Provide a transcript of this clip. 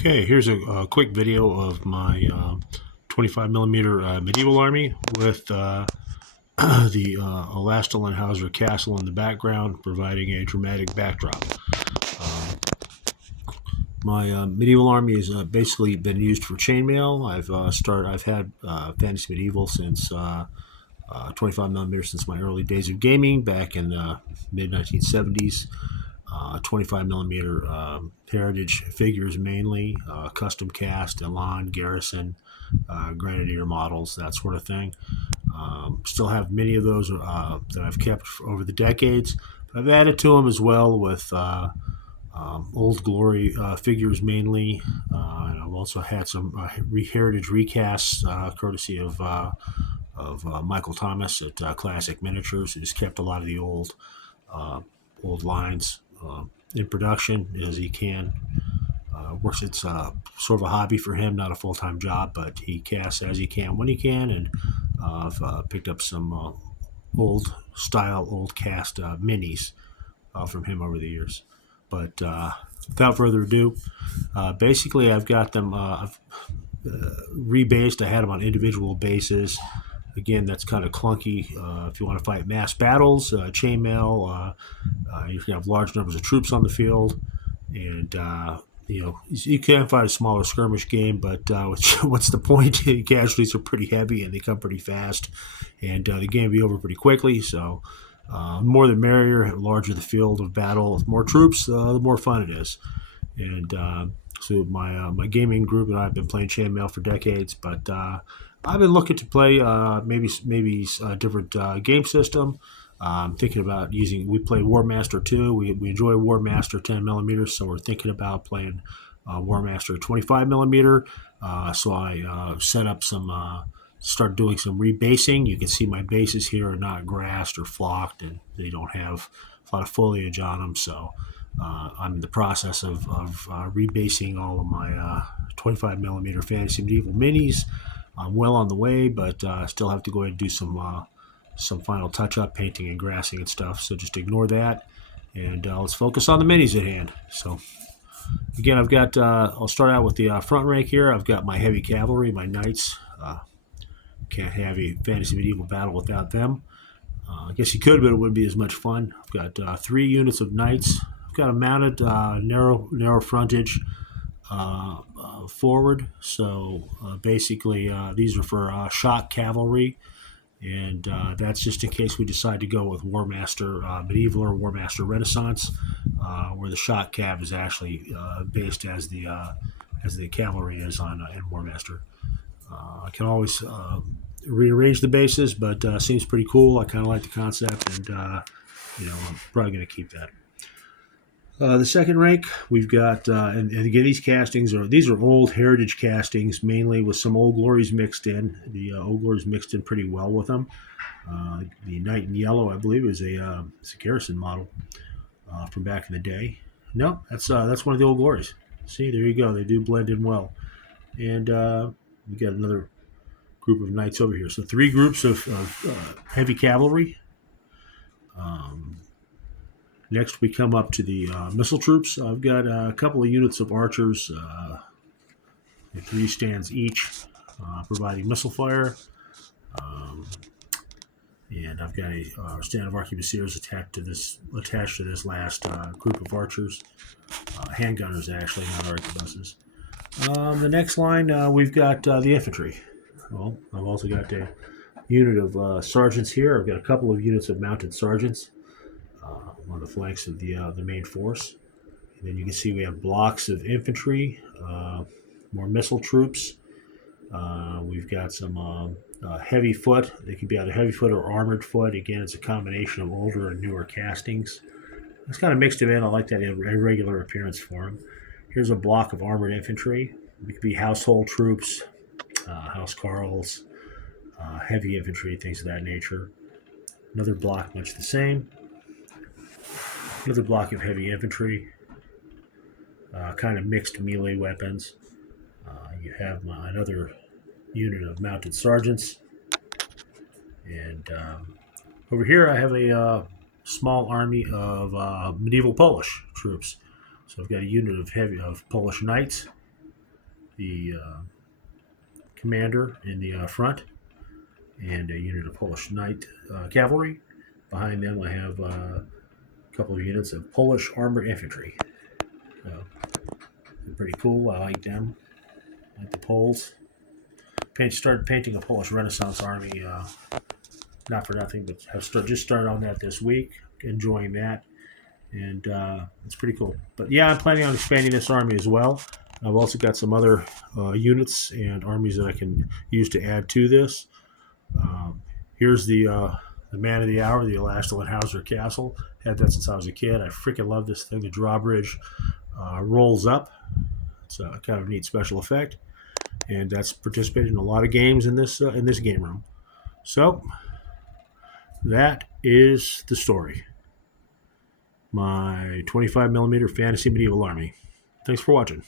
Okay, here's a quick video of my 25 millimeter medieval army with the Elastolin Hausser castle in the background, providing a dramatic backdrop. My medieval army has basically been used for chainmail. I've had fantasy medieval since 25 millimeters since my early days of gaming back in the mid 1970s. 25 millimeter heritage figures mainly, custom cast, Elan, Garrison, Grenadier models, that sort of thing. Still have many of those that I've kept over the decades. I've added to them as well with Old Glory figures mainly. And I've also had some heritage recasts courtesy of Michael Thomas at Classic Miniatures, who's kept a lot of the old lines in production as he can. Works It's sort of a hobby for him, not a full-time job, but he casts as he can when he can, and I've picked up some old style, old cast minis from him over the years. But without further ado, basically I've got them rebased. I had them on individual bases. Again, that's kind of clunky if you want to fight mass battles, chainmail. You can have large numbers of troops on the field, and you can fight a smaller skirmish game, but what's the point? Casualties are pretty heavy and they come pretty fast, and the game will be over pretty quickly. So more the merrier. The larger the field of battle, with more troops, the more fun it is. And so my gaming group and I have been playing chainmail for decades, but I've been looking to play maybe a different game system. I'm thinking about we play War Master 2. We enjoy War Master 10 millimeters, so we're thinking about playing War Master 25 millimeter. So I set up start doing some rebasing. You can see my bases here are not grassed or flocked, and they don't have a lot of foliage on them. So I'm in the process of rebasing all of my 25 millimeter fantasy medieval minis. I'm well on the way, but I still have to go ahead and do some final touch-up, painting and grassing and stuff. So just ignore that, and let's focus on the minis at hand. So again, I'll start out with the front rank here. I've got my heavy cavalry, my knights. Can't have a fantasy medieval battle without them. I guess you could, but it wouldn't be as much fun. I've got 3 units of knights. I've got a mounted narrow frontage forward. So basically, these are for shock cavalry, and that's just in case we decide to go with War Master Medieval or War Master Renaissance, where the shock cav is actually based as the cavalry is on in War Master. I can always rearrange the bases, but seems pretty cool. I kind of like the concept, and I'm probably going to keep that. The second rank, we've got, and again, these are old heritage castings, mainly with some Old Glories mixed in. The Old Glories mixed in pretty well with them. The Knight in Yellow, I believe, is a Garrison model from back in the day. No, that's one of the Old Glories. See, there you go. They do blend in well. And we got another group of knights over here. So 3 groups of heavy cavalry. Next, we come up to the missile troops. I've got a couple of units of archers, 3 stands each, providing missile fire. And I've got a stand of arquebusiers attached to this last group of archers. Handgunners, actually, not arquebuses. The next line, we've got the infantry. Well, I've also got a unit of sergeants here. I've got a couple of units of mounted sergeants on the flanks of the main force. And then you can see we have blocks of infantry, more missile troops. We've got some heavy foot. They can be either heavy foot or armored foot. Again, it's a combination of older and newer castings. It's kind of mixed them in. I like that irregular appearance for them. Here's a block of armored infantry. It could be household troops, house carls, heavy infantry, things of that nature. Another block, much the same. Another block of heavy infantry, kind of mixed melee weapons. You have another unit of mounted sergeants. And over here I have a small army of medieval Polish troops. So I've got a unit of Polish knights. the commander in the front, and a unit of Polish Knight cavalry. Behind them, I have a couple of units of Polish armored infantry. They're pretty cool. I like them. I like the Poles. Started painting a Polish Renaissance army, not for nothing, but have just started on that this week. Enjoying that, and it's pretty cool. But yeah, I'm planning on expanding this army as well. I've also got some other units and armies that I can use to add to this. Here's the man of the hour, the Elastolin Hausser Castle. Had that since I was a kid. I freaking love this thing. The drawbridge rolls up. It's a kind of neat special effect, and that's participated in a lot of games in this game room. So that is the story. My 25 millimeter fantasy medieval army. Thanks for watching.